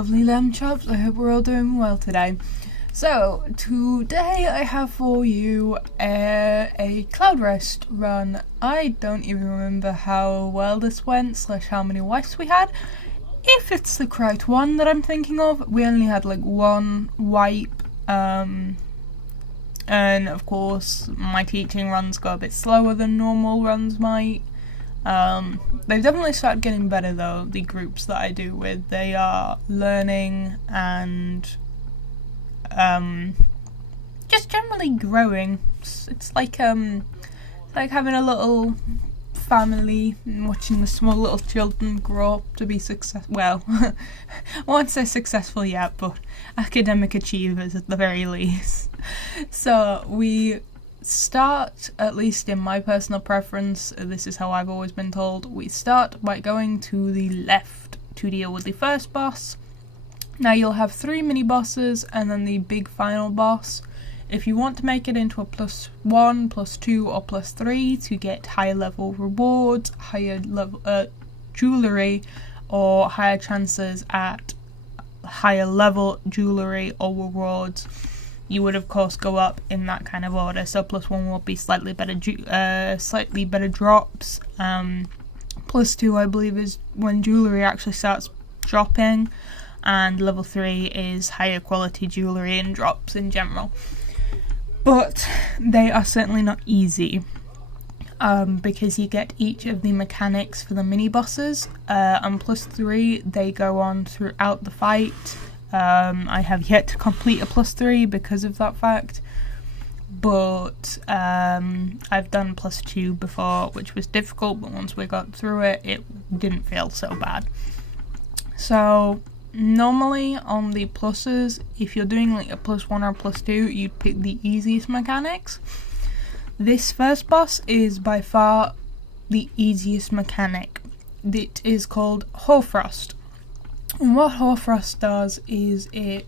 Lovely lamb chops, I hope we're all doing well today. So, today I have for you a Cloudrest run. I don't even remember how well this went, / how many wipes we had. If it's the correct one that I'm thinking of, we only had like one wipe, and of course my teaching runs go a bit slower than normal runs might. They've definitely started getting better though, the groups that I do with. They are learning and just generally growing. It's like having a little family and watching the small little children grow up to be successful. Well, I won't say successful yet, but academic achievers at the very least. So we start, at least in my personal preference, this is how I've always been told, we start by going to the left to deal with the first boss. Now you'll have 3 mini bosses and then the big final boss. If you want to make it into a +1, +2 or +3 to get higher level rewards, higher level jewellery, or higher chances at higher level jewellery or rewards, you would of course go up in that kind of order. So +1 will be slightly better drops. +2 I believe is when jewellery actually starts dropping, and level 3 is higher quality jewellery and drops in general. But they are certainly not easy, because you get each of the mechanics for the mini bosses, and +3 they go on throughout the fight. I have yet to complete a +3 because of that fact, but I've done +2 before, which was difficult, but once we got through it, it didn't feel so bad. So normally on the pluses, if you're doing like a +1 or +2, you'd pick the easiest mechanics. This first boss is by far the easiest mechanic. It is called Hoarfrost. And what Hoarfrost does is it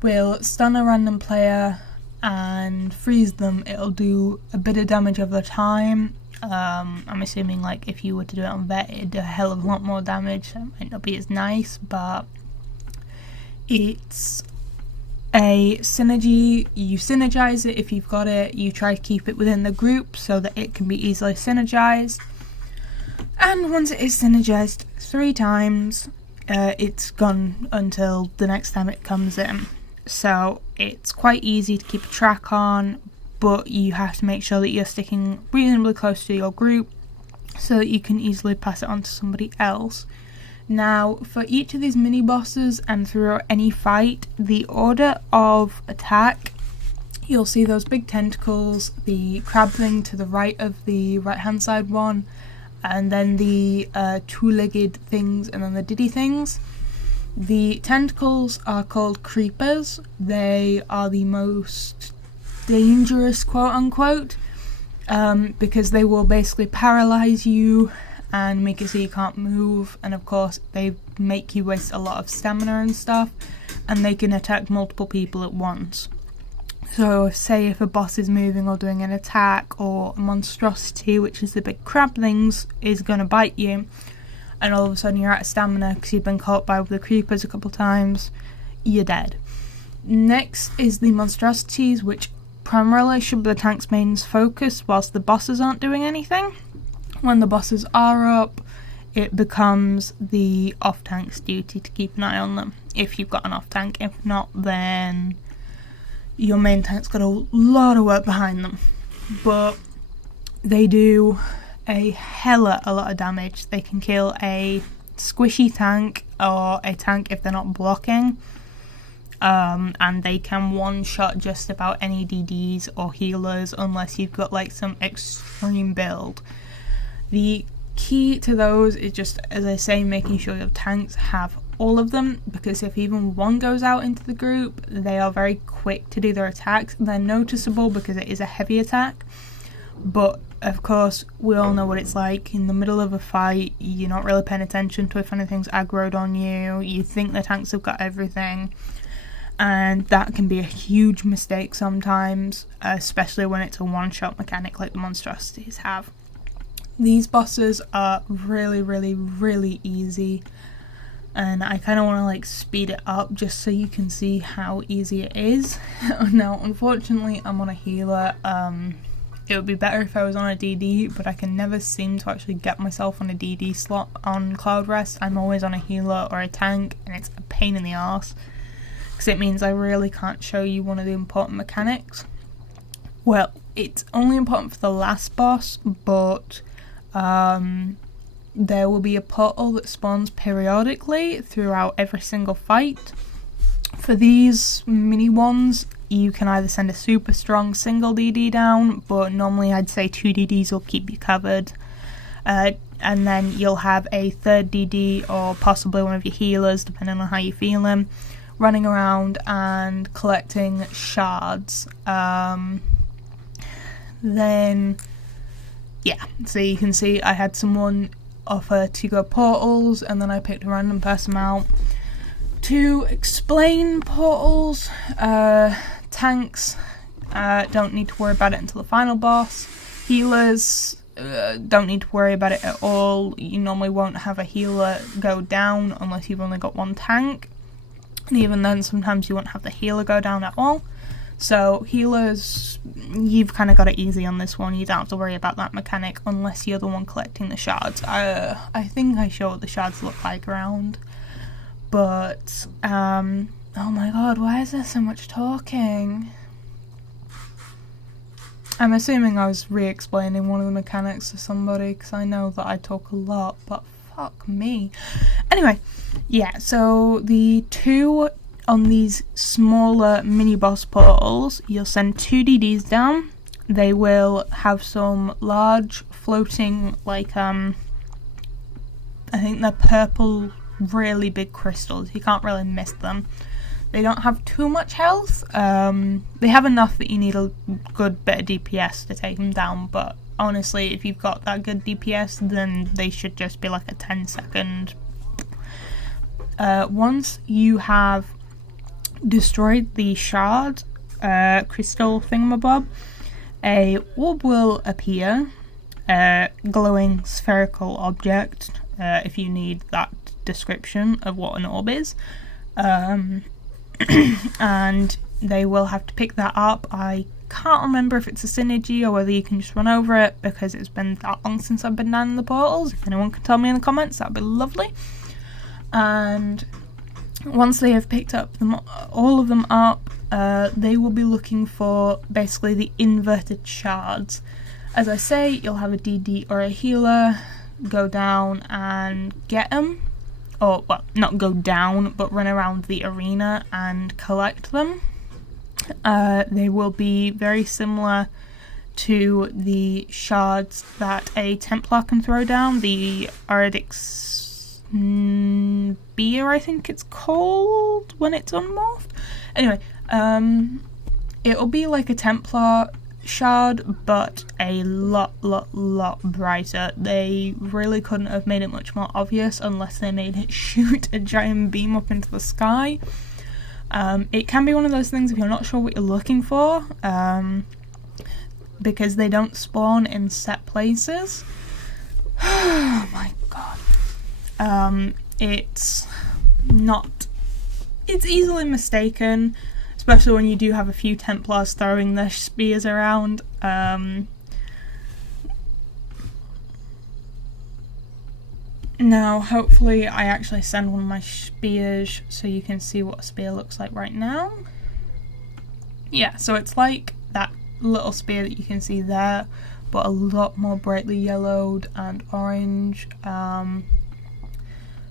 will stun a random player and freeze them. It'll do a bit of damage over time. I'm assuming like if you were to do it on vet, it'd do a hell of a lot more damage. It might not be as nice, but it's a synergy. You synergize it if you've got it. You try to keep it within the group so that it can be easily synergized. And once it is synergized 3 times, it's gone until the next time it comes in. So it's quite easy to keep a track on, but you have to make sure that you're sticking reasonably close to your group so that you can easily pass it on to somebody else. Now, for each of these mini bosses and throughout any fight, the order of attack, you'll see those big tentacles, the crab thing to the right of the right hand side one, and then the 2-legged things, and then the diddy things. The tentacles are called creepers. They are the most dangerous, quote unquote, because they will basically paralyze you and make it so you can't move, and of course they make you waste a lot of stamina and stuff, and they can attack multiple people at once. So say if a boss is moving or doing an attack, or a monstrosity, which is the big crab things, is going to bite you, and all of a sudden you're out of stamina because you've been caught by the creepers a couple times, you're dead. Next is the monstrosities, which primarily should be the tank's main focus whilst the bosses aren't doing anything. When the bosses are up, it becomes the off-tank's duty to keep an eye on them, if you've got an off-tank. If not, then your main tank's got a lot of work behind them. But they do a lot of damage. They can kill a squishy tank or a tank if they're not blocking, and they can one-shot just about any DDs or healers unless you've got like some extreme build. The key to those is just, as I say, making sure your tanks have all of them, because if even one goes out into the group, they are very quick to do their attacks. They're noticeable because it is a heavy attack, but of course we all know what it's like in the middle of a fight. You're not really paying attention to if anything's aggroed on you. You think the tanks have got everything, and that can be a huge mistake sometimes, especially when it's a one-shot mechanic like the monstrosities have. These bosses are really easy. and I kind of want to like speed it up just so you can see how easy it is. Now unfortunately I'm on a healer. It would be better if I was on a DD, but I can never seem to actually get myself on a DD slot on Cloudrest. I'm always on a healer or a tank, and it's a pain in the arse because it means I really can't show you one of the important mechanics. Well, it's only important for the last boss, but there will be a portal that spawns periodically throughout every single fight. For these mini ones, you can either send a super strong single DD down, but normally I'd say 2 DDs will keep you covered. And then you'll have a third DD or possibly one of your healers, depending on how you're feeling, running around and collecting shards. Then, yeah, so you can see I had someone offer to go portals, and then I picked a random person out to explain portals. Tanks don't need to worry about it until the final boss. Healers don't need to worry about it at all. You normally won't have a healer go down unless you've only got one tank, and even then sometimes you won't have the healer go down at all. So healers, you've kind of got it easy on this one. You don't have to worry about that mechanic unless you're the one collecting the shards. I think I show what the shards look like around, but oh my god, why is there so much talking? I'm assuming I was re-explaining one of the mechanics to somebody, because I know that I talk a lot, but fuck me. Anyway, yeah, so the 2 on these smaller mini boss portals, you'll send 2 DDs down. They will have some large floating, like, I think they're purple, really big crystals. You can't really miss them. They don't have too much health. They have enough that you need a good bit of DPS to take them down, but honestly, if you've got that good DPS, then they should just be like a 10-second. Once you have destroyed the shard crystal thingamabob, a orb will appear, a glowing spherical object, if you need that description of what an orb is, and they will have to pick that up. I can't remember if it's a synergy or whether you can just run over it, because it's been that long since I've been down in the portals. If anyone can tell me in the comments, that'd be lovely. And once they have picked up all of them up, they will be looking for basically the inverted shards. As I say, you'll have a DD or a healer go down and get them, or well, not go down, but run around the arena and collect them. They will be very similar to the shards that a Templar can throw down, the Aridix beer, I think it's called when it's unmorphed. Anyway, it'll be like a Templar shard, but a lot brighter. They really couldn't have made it much more obvious unless they made it shoot a giant beam up into the sky. It can be one of those things if you're not sure what you're looking for, because they don't spawn in set places. Oh my god. It's easily mistaken, especially when you do have a few Templars throwing their spears around. Now, hopefully I actually send one of my spears so you can see what a spear looks like right now. Yeah, so it's like that little spear that you can see there, but a lot more brightly yellowed and orange.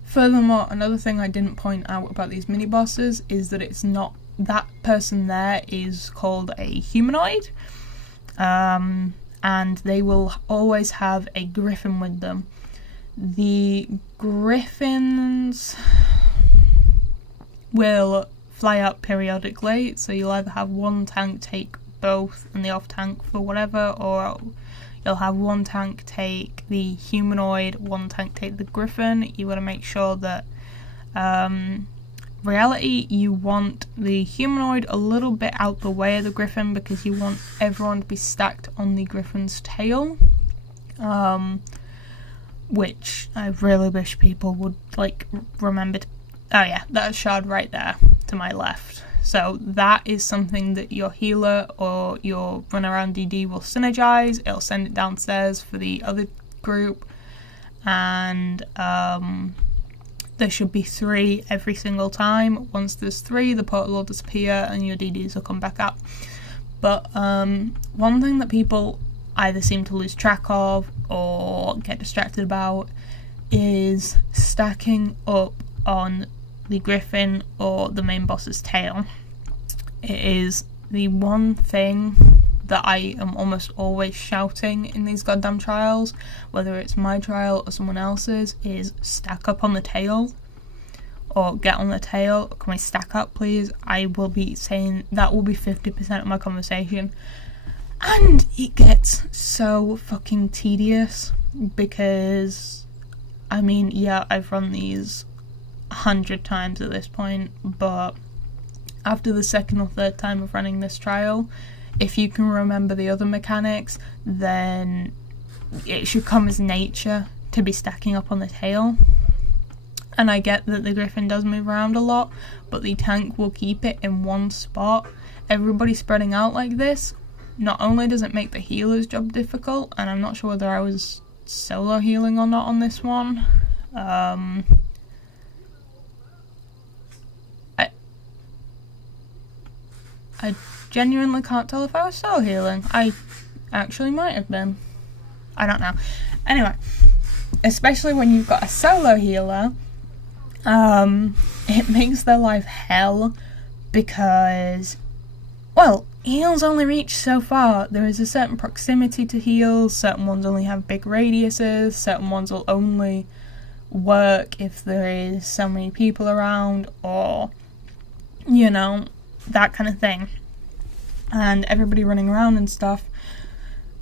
Furthermore, another thing I didn't point out about these mini bosses is that it's not, that person there is called a humanoid, and they will always have a griffin with them. The griffins will fly up periodically, so you'll either have one tank take both and the off tank for whatever, or you'll have one tank take the humanoid, one tank take the griffin. You want to make sure that reality, you want the humanoid a little bit out the way of the griffin, because you want everyone to be stacked on the griffin's tail, which I really wish people would like remember to Oh yeah, that shard right there to my left. So that is something that your healer or your run around DD will synergize. It'll send it downstairs for the other group, and there should be 3 every single time. Once there's 3, the portal will disappear and your DDs will come back up. But one thing that people either seem to lose track of or get distracted about is stacking up on the griffin or the main boss's tail. It is the one thing that I am almost always shouting in these goddamn trials, whether it's my trial or someone else's, is stack up on the tail, or get on the tail. Can we stack up please? I will be saying that will be 50% of my conversation, and it gets so fucking tedious because, I mean, yeah, I've run these 100 times at this point, but after the second or third time of running this trial, if you can remember the other mechanics, then it should come as nature to be stacking up on the tail. And I get that the griffin does move around a lot, but the tank will keep it in one spot. Everybody spreading out like this, not only does it make the healer's job difficult, and I'm not sure whether I was solo healing or not on this one. I genuinely can't tell if I was solo healing. I actually might have been. I don't know. Anyway, especially when you've got a solo healer, it makes their life hell because, well, heals only reach so far. There is a certain proximity to heals. Certain ones only have big radiuses. Certain ones will only work if there is so many people around, or, you know, that kind of thing. And everybody running around and stuff,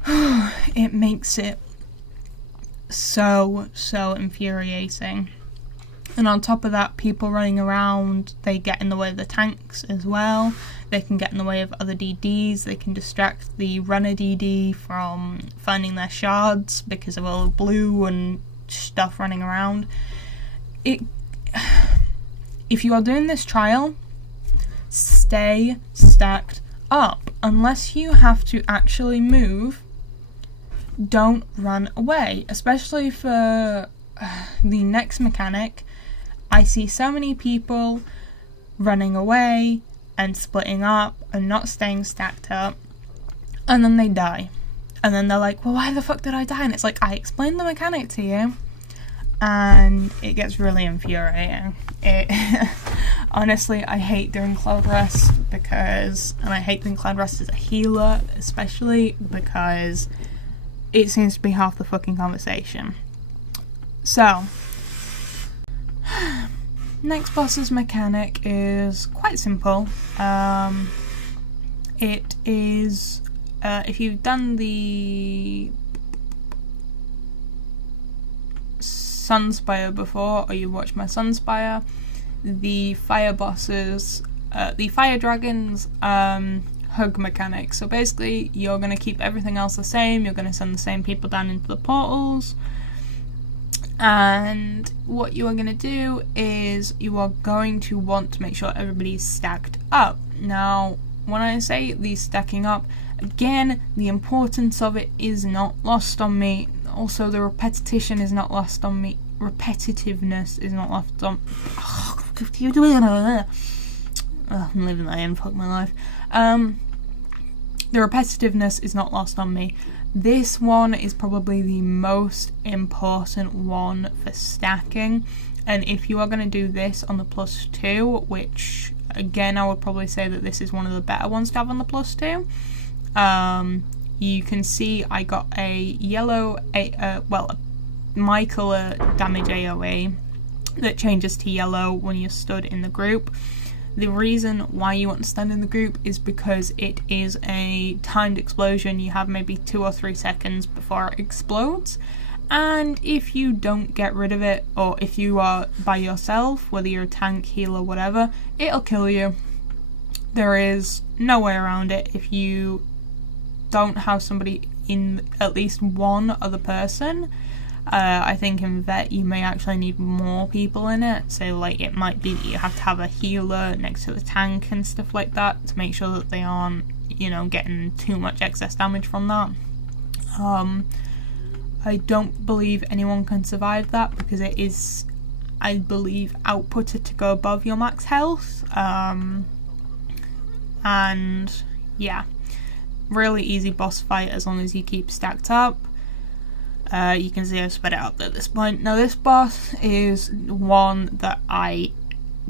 it makes it so infuriating. And on top of that, people running around, they get in the way of the tanks as well. They can get in the way of other DDs. They can distract the runner DD from finding their shards because of all the blue and stuff running around. If you are doing this trial, stay stacked up. Unless you have to actually move, don't run away. Especially for the next mechanic, I see so many people running away and splitting up and not staying stacked up, and then they die. And then they're like, well, why the fuck did I die? And it's like, I explained the mechanic to you, and it gets really infuriating. Honestly, I hate doing Cloudrest and I hate doing Cloudrest as a healer, especially because it seems to be half the fucking conversation. So, next boss's mechanic is quite simple. It is, if you've done the Sunspire before, or you watched my Sunspire, the fire bosses, the fire dragons, hug mechanic. So basically, you're going to keep everything else the same. You're going to send the same people down into the portals, and what you are going to do is you are going to want to make sure everybody's stacked up. Now, when I say the stacking up, again, the importance of it is not lost on me. Also, the repetition is not lost on me. Repetitiveness is not lost on. I'm living that in. Fuck my life. The repetitiveness is not lost on me. This one is probably the most important one for stacking, and if you are going to do this on the +2, which again I would probably say that this is one of the better ones to have on the +2, you can see I got a yellow, my colour damage AoE that changes to yellow when you're stood in the group. The reason why you want to stand in the group is because it is a timed explosion. You have maybe 2 or 3 seconds before it explodes, and if you don't get rid of it, or if you are by yourself, whether you're a tank, healer, whatever, it'll kill you. There is no way around it. If you don't have somebody in, at least one other person, I think in vet you may actually need more people in it, so like it might be that you have to have a healer next to the tank and stuff like that to make sure that they aren't, you know, getting too much excess damage from that. I don't believe anyone can survive that because it is, I believe, outputted to go above your max health. And yeah, really easy boss fight as long as you keep stacked up. You can see I've spread it out at this point. Now this boss is one that I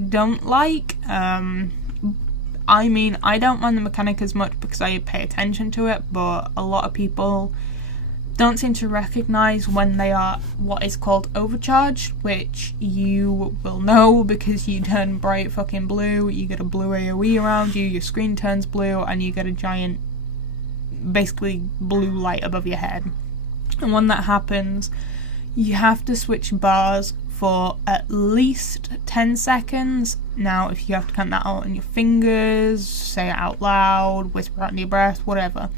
don't like. I mean, I don't mind the mechanic as much because I pay attention to it, but a lot of people don't seem to recognise when they are what is called overcharged, which you will know because you turn bright fucking blue, you get a blue AoE around you, your screen turns blue, and you get a giant, basically blue light above your head. And when that happens, you have to switch bars for at least 10 seconds. Now, if you have to count that out on your fingers, say it out loud, whisper out in your breath, whatever,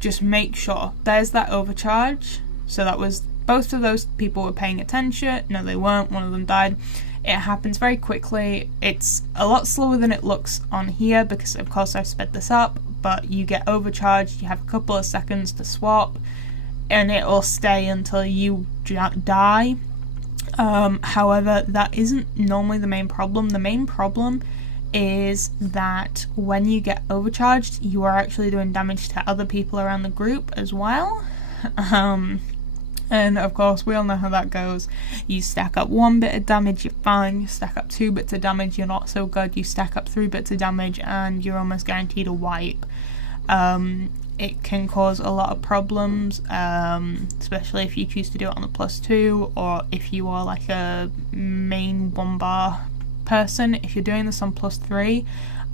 just make sure there's that overcharge. So that was, both of those people were paying attention. No, they weren't. One of them died. It happens very quickly. It's a lot slower than it looks on here because, of course, I've sped this up, but you get overcharged. You have a couple of seconds to swap, and it will stay until you die. However, that isn't normally the main problem. The main problem is that when you get overcharged, you are actually doing damage to other people around the group as well. And of course, we all know how that goes. You stack up 1 bit of damage, you're fine. You stack up 2 bits of damage, you're not so good. You stack up 3 bits of damage, and you're almost guaranteed a wipe. It can cause a lot of problems, especially if you choose to do it on the +2, or if you are like a main 1 bar person. If you're doing this on +3,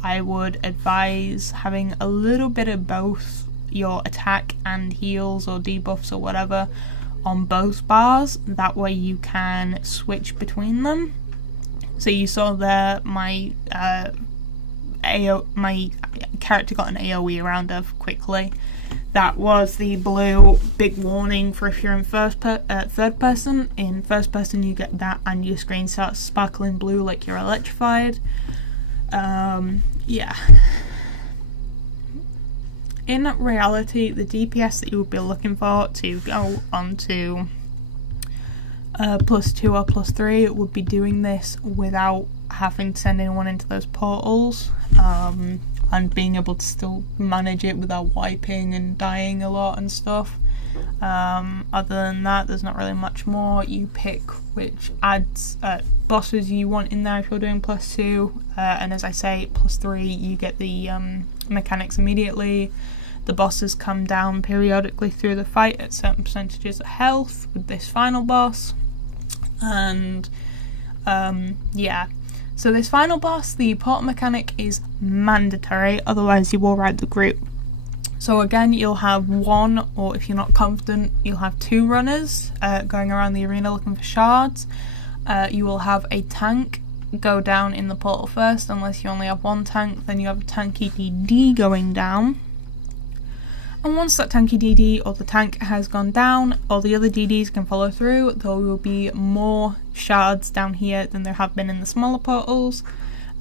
I would advise having a little bit of both your attack and heals or debuffs or whatever on both bars. That way you can switch between them. So you saw there my my character got an AoE around her quickly. That was the blue big warning for if you're in third person. In first person you get that and your screen starts sparkling blue like you're electrified. Yeah. In reality, the DPS that you would be looking for to go onto +2 or +3 would be doing this without having to send anyone into those portals, and being able to still manage it without wiping and dying a lot and stuff. Other than that, there's not really much more. You pick which bosses you want in there if you're doing +2, and as I say, +3 you get the mechanics immediately. The bosses come down periodically through the fight at certain percentages of health with this final boss. And yeah, so this final boss, the portal mechanic, is mandatory, otherwise you will write the group. So again, you'll have 1, or if you're not confident, you'll have 2 runners going around the arena looking for shards. You will have a tank go down in the portal first, unless you only have 1 tank, then you have a tanky DD going down. And once that tanky DD or the tank has gone down, all the other DDs can follow through. There will be more shards down here than there have been in the smaller portals.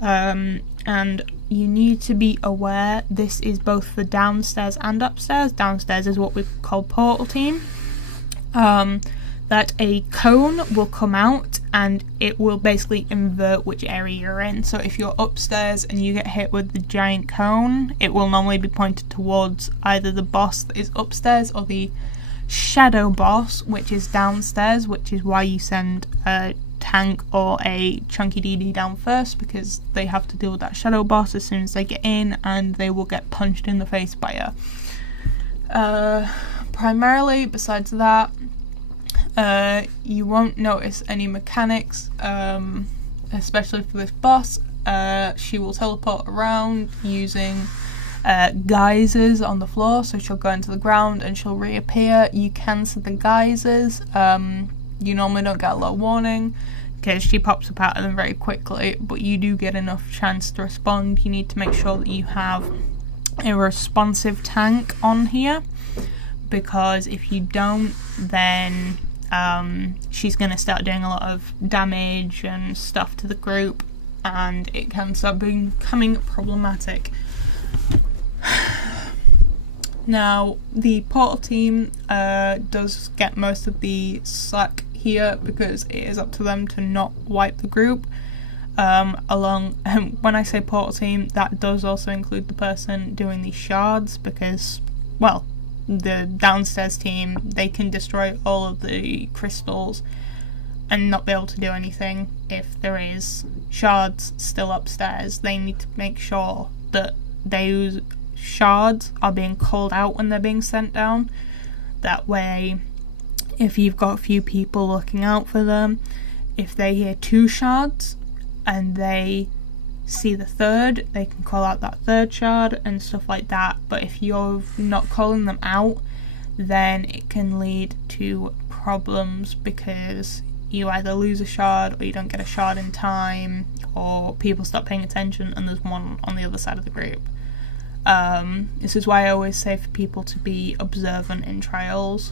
And you need to be aware, this is both for downstairs and upstairs. Downstairs is what we call portal team. That a cone will come out and it will basically invert which area you're in. So if you're upstairs and you get hit with the giant cone, it will normally be pointed towards either the boss that is upstairs or the shadow boss, which is downstairs, which is why you send a tank or a chunky DD down first, because they have to deal with that shadow boss as soon as they get in, and they will get punched in the face by her. Primarily, besides that, you won't notice any mechanics, especially for this boss. She will teleport around using geysers on the floor, so she'll go into the ground and she'll reappear. You can set the geysers. You normally don't get a lot of warning because she pops up out of them very quickly, but you do get enough chance to respond. You need to make sure that you have a responsive tank on here, because if you don't, then she's going to start doing a lot of damage and stuff to the group, and it can start becoming problematic. Now, the portal team does get most of the slack here because it is up to them to not wipe the group. When I say portal team, that does also include the person doing the shards, because, well, the downstairs team, they can destroy all of the crystals and not be able to do anything if there is shards still upstairs. They need to make sure that those shards are being called out when they're being sent down. That way, if you've got a few people looking out for them, if they hear 2 shards and they see the 3rd, they can call out that 3rd shard and stuff like that. But if you're not calling them out, then it can lead to problems, because you either lose a shard or you don't get a shard in time, or people stop paying attention and there's one on the other side of the group. This is why I always say for people to be observant in trials.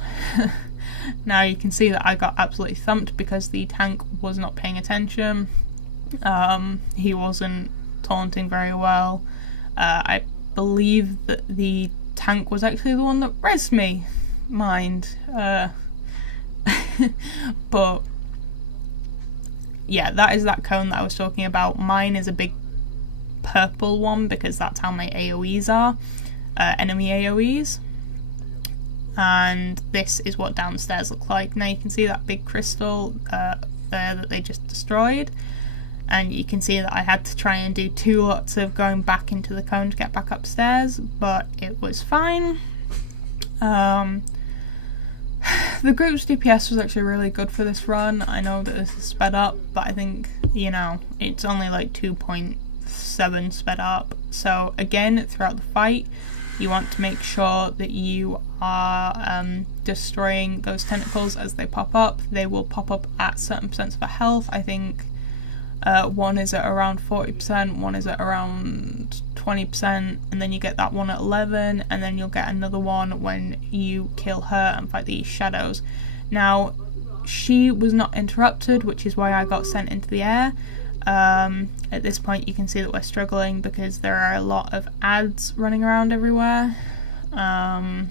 Now you can see that I got absolutely thumped because the tank was not paying attention. He wasn't taunting very well. I believe that the tank was actually the one that rezzed me. Mind. But yeah, that is that cone that I was talking about. Mine is a big purple one because that's how my AoEs are, enemy AoEs. And this is what downstairs look like. Now you can see that big crystal there that they just destroyed. And you can see that I had to try and do 2 lots of going back into the cone to get back upstairs, but it was fine. The group's DPS was actually really good for this run. I know that this is sped up, but I think, you know, it's only like 2.7 sped up. So again, throughout the fight, you want to make sure that you are destroying those tentacles as they pop up. They will pop up at certain percents of health. I think one is at around 40%, one is at around 20%, and then you get that one at 11, and then you'll get another one when you kill her and fight these shadows. Now, she was not interrupted, which is why I got sent into the air. At this point you can see that we're struggling because there are a lot of ads running around everywhere. And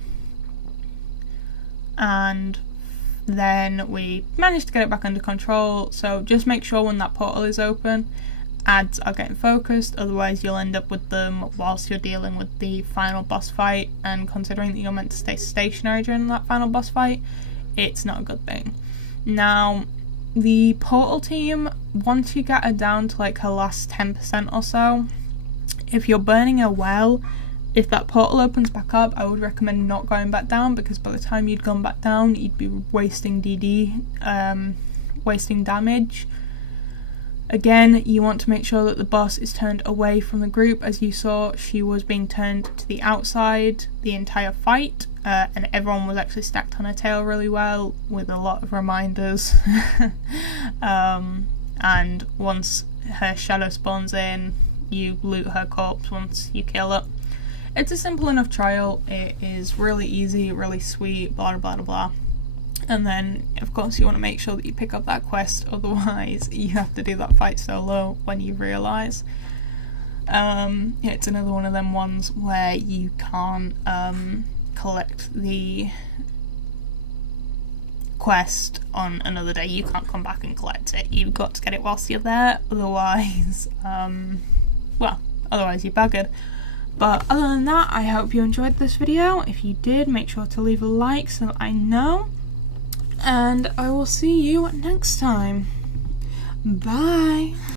then we managed to get it back under control, so just make sure when that portal is open, ads are getting focused, otherwise you'll end up with them whilst you're dealing with the final boss fight, and considering that you're meant to stay stationary during that final boss fight, it's not a good thing. Now, the portal team, once you get her down to like her last 10% or so, if you're burning her well, if that portal opens back up, I would recommend not going back down, because by the time you'd gone back down, you'd be wasting DD, wasting damage. Again, you want to make sure that the boss is turned away from the group. As you saw, she was being turned to the outside the entire fight, and everyone was actually stacked on her tail really well, with a lot of reminders. And once her shadow spawns in, you loot her corpse once you kill her. It's a simple enough trial, it is really easy, really sweet, blah blah blah blah. And then, of course, you want to make sure that you pick up that quest, otherwise you have to do that fight solo when you realise. It's another one of them ones where you can't collect the quest on another day. You can't come back and collect it. You've got to get it whilst you're there, otherwise, otherwise you're buggered. But other than that, I hope you enjoyed this video. If you did, make sure to leave a like so that I know. And I will see you next time. Bye!